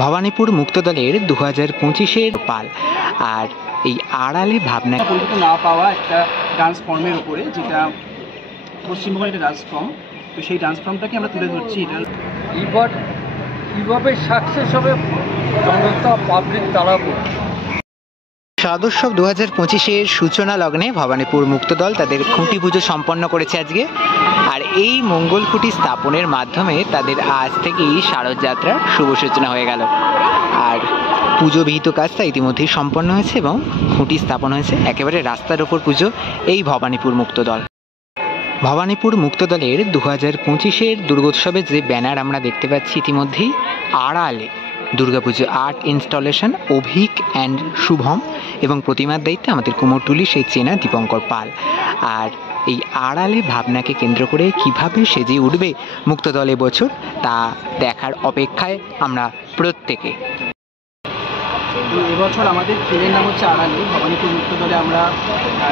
ভবানীপুর মুক্তদলের 2025-এর পাল আর এই আড়ালে ভাবনা পরিচিত না পাওয়া একটা ডান্স ফর্মের উপরে, যেটা পশ্চিমবঙ্গের একটা ডান্স ফর্ম। তো সেই ডান্স ফর্মটাকে আমরা তুলে ধরছি। এটা এবার কীভাবে সাকসেস হবে জনতা পাবলিক দাঁড়াবো। সদস্য 2025-এর সূচনা লগ্নে ভবানীপুর মুক্তদল তাদের খুঁটি পুজো সম্পন্ন করেছে আজকে। আর এই মঙ্গল খুঁটি স্থাপনের মাধ্যমে তাদের আজ থেকেই শারদযাত্রার শুভ সূচনা হয়ে গেল। আর পুজো বিহিত কাজটা ইতিমধ্যেই সম্পন্ন হয়েছে এবং খুঁটি স্থাপন হয়েছে। একেবারে রাস্তার ওপর পুজো এই ভবানীপুর মুক্তদল। ভবানীপুর মুক্তদলের 2025-এর দুর্গোৎসবের যে ব্যানার আমরা দেখতে পাচ্ছি ইতিমধ্যেই আড়ালে Durga Puja art installation Abhik and Shubham এবং প্রতিমার দায়িত্বে আমাদের কুমোরটুলি সেই চেনা দীপঙ্কর পাল। আর এই আড়ালে ভাবনাকে কেন্দ্র করে কিভাবে সেজে উঠবে মুক্তদল এবছর তা দেখার অপেক্ষায় আমরা প্রত্যেকে। এবছর আমাদের থিমের নাম হচ্ছে আড়ালে। ভবানীপুর মুক্তদলে আমরা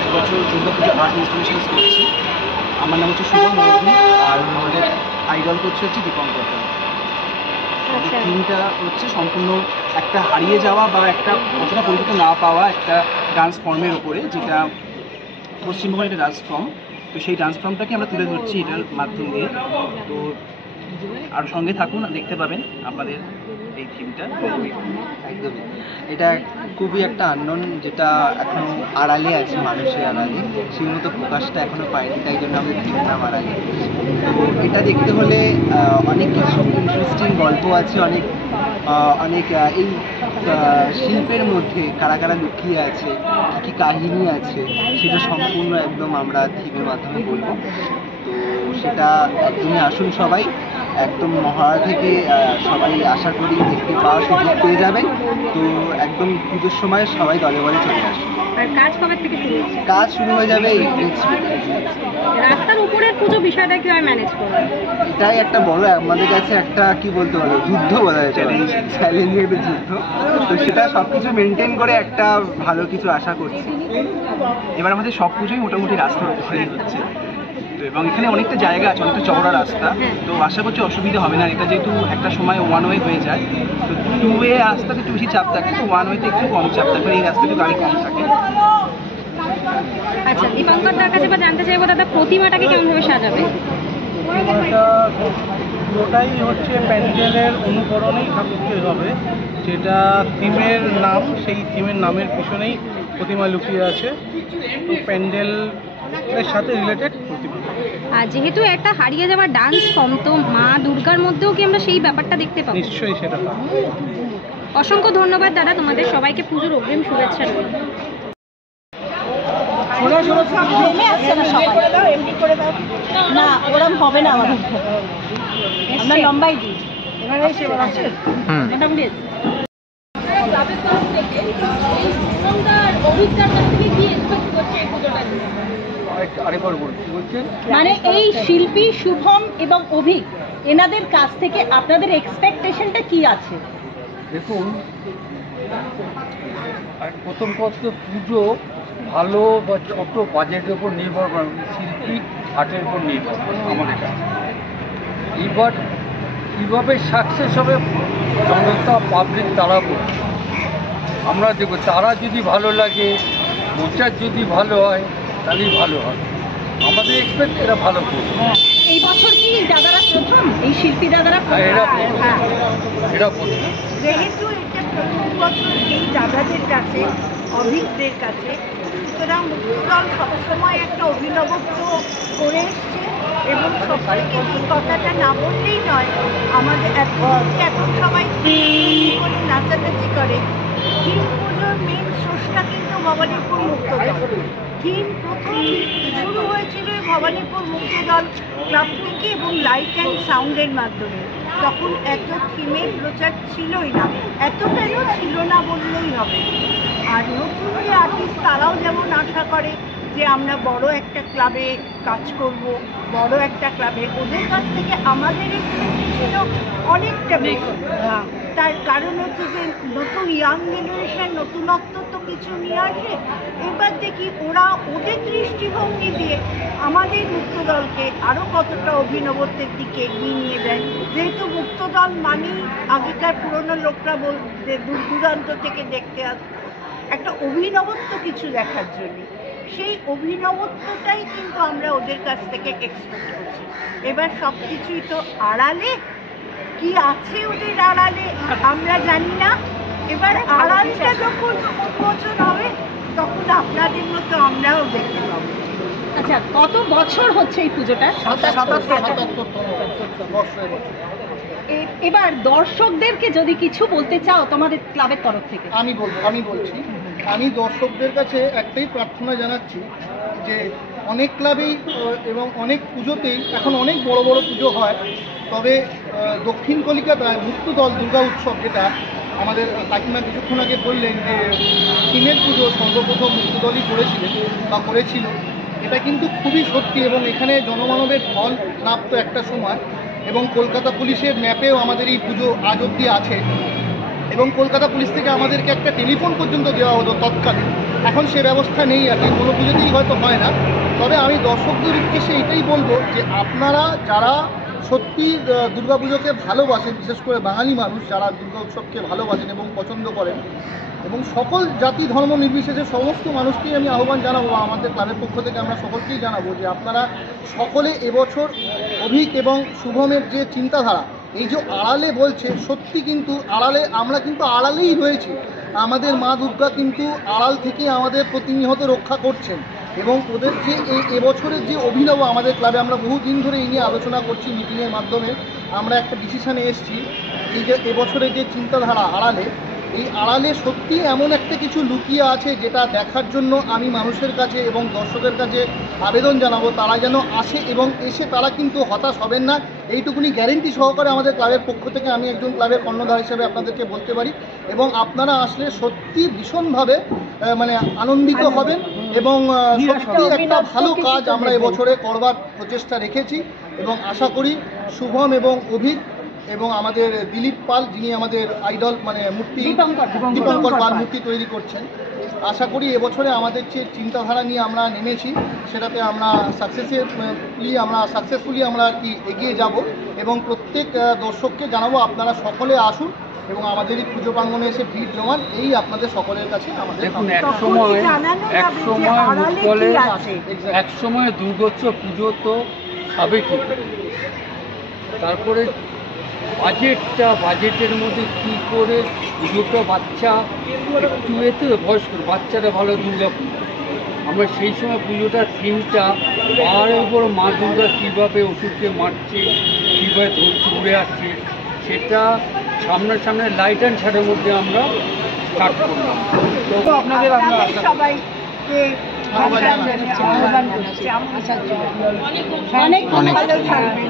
এবছর দুর্গাপুজো আর্ট ইনস্টলেশন করছি। আমার নাম হচ্ছে শুভম অভিক, আর আমাদের আইডল করছে হচ্ছে দীপঙ্কর পাল। থিমটা হচ্ছে সম্পূর্ণ একটা হারিয়ে যাওয়া বা একটা অতটা পরিচিত না পাওয়া একটা ডান্স ফর্মের উপরে, যেটা পশ্চিমবঙ্গের একটা ডান্স ফর্ম। তো সেই ডান্স ফর্মটাকে আমরা তুলে ধরছি এটার মাধ্যম দিয়ে। তো আর সঙ্গে থাকুন, দেখতে পাবেন আপনাদের এই থিমটা। একদমই এটা খুবই একটা আননোন, যেটা এখনো আড়ালে আছে, মানুষের আড়ালে সেই মতো প্রকাশটা এখনো পায়নি, তাই জন্য আমাদের থিমের নাম আড়ালে। তো এটা দেখতে হলে অনেক কিছু ইন্টারেস্টিং গল্প আছে, অনেক এই শিল্পের মধ্যে কারা কারা লুকিয়ে আছে, কী কী কাহিনী আছে, সেটা সম্পূর্ণ একদম আমরা থিমের মাধ্যমে বলবো। তো সেটা একদমই আসুন সবাই, একদম মহালয়া থেকে সবাই আশা করি দেখতে পাওয়ার সুযোগ পেয়ে যাবেন। তো একদম পুজোর সময় সবাই দলে দলে চলে আসবে। কাজ কবে থেকে শুরু হচ্ছে? কাজ শুরু হয়ে যাবে রাস্তার উপরের পুজো বিষয়টা কিভাবে ম্যানেজ করবে? এটাই একটা বড় আমাদের কাছে একটা কি বলতে পারো যুদ্ধ বলা যায়, চ্যালেঞ্জের একটা যুদ্ধ। তো সেটা সবকিছু মেনটেন করে একটা ভালো কিছু আশা করছি। এবার আমাদের সব পুজোই মোটামুটি রাস্তার উপরেই হচ্ছে। তো এবং এখানে অনেকটা জায়গা আছে, অনেকটা চওড়া রাস্তা। তো আশা করছি অসুবিধা হবে না। এটা যেহেতু একটা সময় ওয়ান ওয়ে হয়ে যায়, তো টু ওয়ে রাস্তাতে একটু বেশি চাপ থাকে, তো ওয়ান ওয়েতে একটু কম চাপ থাকে, এই রাস্তাতে গাড়ি কম থাকে। আচ্ছা, দীপঙ্কর দার কাছে বা জানতে চাইবো দাদা, প্রতিমাটাকে কেমনভাবে সাজাবে? ওটাই হচ্ছে প্যান্ডেলের অনুকরণেই ঠাকুরকে হবে, যেটা থিমের নাম, সেই থিমের নামের পিছনেই প্রতিমা লুকিয়ে আছে। তো প্যান্ডেলের সাথে রিলেটেড প্রতিমা। আর যেহেতু একটা হারিয়ে যাওয়া ডান্স ফর্ম, তো মা দুর্গার মধ্যেও কি আমরা সেই ব্যাপারটা দেখতে পাবো? নিশ্চয়ই সেটা পাবো। অসংখ্য ধন্যবাদ দাদা, তোমাদের সবাইকে পুজোর অগ্রিম শুভেচ্ছা রইল। না ওরম হবে না, আমাদের আমরা লম্বাই দিই। মানে এই শিল্পী শুভম এবং অভিক, এনাদের কাছ থেকে আপনাদের এক্সপেকটেশনটা কি আছে? দেখুন, প্রথম কথা পুজো ভালো বা ছোট বাজেটের উপর নির্ভর করে, শিল্পী আর্টের উপর নির্ভর করে আমাদের কাছে। এবার কীভাবে সাকসেস হবে জনতা পাবলিক দাঁড়াবো। আমরা দেখব তারা যদি ভালো লাগে, প্রচার যদি ভালো হয়, তাহলেই ভালো হয়। আমাদের এক্সপেক্ট এরা ভালো করবে। এই বছর কি দাদারা প্রথম, এই শিল্পী দাদারা এরা প্রথম। যেহেতু এটা প্রথম বছর এই দাদাদের কাছে, অভিজ্ঞদের কাছে, সুতরাং মুক্তদল সবসময় একটা অভিনবত্ব করে এসছে। এবং সবাইকে এই কথাটা না বললেই নয়, আমাদের এখন সবাই করে নাচানাচি করে। থিম পুজোর মেন সোর্সটা কিন্তু ভবানীপুর মুক্তদল। থিম প্রথম শুরু হয়েছিল ভবানীপুর মুক্তদল ক্লাব থেকে এবং লাইট অ্যান্ড সাউন্ডের মাধ্যমে। তখন এত থিমের প্রচার ছিলই না, এত কেন ছিল না বললেই হবে। আর নতুন যে আর্টিস্ট, তারাও যেমন আশা করে যে আমরা বড় একটা ক্লাবে কাজ করব, বড় একটা ক্লাবে, ওদের কাছ থেকে আমাদের ছিল অনেকটা বেশি। তার কারণ হচ্ছে যে নতুন ইয়াং জেনারেশন নতুনত্ব তো কিছু নিয়ে আসে। এবার দেখি ওরা ওদের দৃষ্টিভঙ্গি দিয়ে আমাদের মুক্তদলকে আরও কতটা অভিনবত্বের দিকে এগিয়ে নিয়ে যায়। যেহেতু মুক্তদল মানেই আগেকার পুরনো জন্য লোকরা বলতে দূর দূরান্ত থেকে দেখতে আসতো একটা অভিনবত্ব কিছু দেখার জন্য। সেই অভিনবত্বটাই কিন্তু আমরা ওদের কাছ থেকে এক্সপেক্ট করছি। এবার সব কিছুই তো আড়ালে, কি আছে ওদের আড়ালে আমরা জানি না। এবার আড়ালটা যখন উন্মোচন হবে তখন আপনাদের মতো আমরাও দেখতে পাবো। আচ্ছা, কত বছর হচ্ছে এই পুজোটা? এবার দর্শকদেরকে যদি কিছু বলতে চাও তোমাদের ক্লাবের তরফ থেকে। আমি বলছি, আমি দর্শকদের কাছে একটাই প্রার্থনা জানাচ্ছি যে অনেক ক্লাবেই এবং অনেক পুজোতেই এখন অনেক বড় বড় পুজো হয়, তবে দক্ষিণ কলিকাতায় মুক্তদল দুর্গা উৎসব, যেটা আমাদের কাকিমা কিছুক্ষণ আগে বললেন যে থিমের পুজো সর্বপ্রথম মুক্তদলই করেছিল, এটা কিন্তু খুবই সত্যি। এবং এখানে জনমানবের ঢল নামতো একটা সময়, এবং কলকাতা পুলিশের ম্যাপেও আমাদের এই পুজো আজ অবধি আছে। এবং কলকাতা পুলিশ থেকে আমাদেরকে একটা টেলিফোন পর্যন্ত দেওয়া হতো তৎকালীন, এখন সে ব্যবস্থা নেই আর কি, কোনো পুজোতেই হয়তো হয় না। তবে আমি দর্শকদের উদ্দেশ্যে এটাই বলবো যে আপনারা যারা সত্যি দুর্গাপুজোকে ভালোবাসেন, বিশেষ করে বাঙালি মানুষ যারা দুর্গা উৎসবকে ভালোবাসেন এবং পছন্দ করেন, এবং সকল জাতি ধর্ম নির্বিশেষে সমস্ত মানুষকেই আমি আহ্বান জানাবো, আমাদের ক্লাবের পক্ষ থেকে আমরা সকলকেই জানাবো যে আপনারা সকলে এবছর অভিক এবং শুভমের যে চিন্তাধারা, এই যে আড়ালে বলছে, সত্যি কিন্তু আড়ালে, আমরা কিন্তু আড়ালেই রয়েছি। আমাদের মা দুর্গা কিন্তু আড়াল থেকে আমাদের প্রতিনিয়ত রক্ষা করছেন। এবং ওদের যে এবছরের যে অভিনব, আমাদের ক্লাবে আমরা বহুদিন ধরে এই নিয়ে আলোচনা করছি, মিটিংয়ের মাধ্যমে আমরা একটা ডিসিশানে এসেছি, এই যে এবছরের যে চিন্তাধারা আড়ালে, এই আড়ালে সত্যি এমন একটা কিছু লুকিয়ে আছে যেটা দেখার জন্য আমি মানুষের কাছে এবং দর্শকের কাছে আবেদন জানাবো, তারা যেন আসে এবং এসে তারা কিন্তু হতাশ হবেন না, এইটুকুনি গ্যারেন্টি সহকারে আমাদের ক্লাবের পক্ষ থেকে আমি একজন ক্লাবের কর্ণধার হিসেবে আপনাদেরকে বলতে পারি। এবং আপনারা আসলে সত্যি ভীষণভাবে মানে আনন্দিত হবেন এবং সত্যি একটা ভালো কাজ আমরা এবছরে করবার প্রচেষ্টা রেখেছি। এবং আশা করি শুভম এবং অভিক এবং আমাদের দিলীপ পাল, যিনি আমাদের আইডল মানে মূর্তি, দীপঙ্কর পাল মূর্তি তৈরি করছেন, আশা করি এবছরে আমাদের যে চিন্তাধারা নিয়ে আমরা নেমেছি সেটাতে আমরা সাকসেসফুলি আমরা আর কি এগিয়ে যাব। এবং প্রত্যেক দর্শককে জানাবো আপনারা সকলে আসুন এবং আমাদের এই পুজো প্রাঙ্গণে এসে ভিড় জমান, এই আপনাদের সকলের কাছে আমাদের। দেখুন, এক সময় দুর্গোৎসব পুজো তো হবে কি, তারপরে বাজেটের মধ্যে কী করে দুটো বাচ্চা একটু এতে বয়স্ক বাচ্চারা ভালো দুর্গা পুজো, আমরা সেই সময় পুজোটার থিমটা পাহাড়ের উপর মা দুর্গা কীভাবে অসুরকে মারছে, কীভাবে ধরছে উড়ে আসছে, সেটা সামনে লাইট অ্যান্ড শ্যাডোর মধ্যে আমরা স্টার্ট করলাম। তো আপনাদের সবাইকে আহ্বান করছি, অনেক ভালো থাকবেন।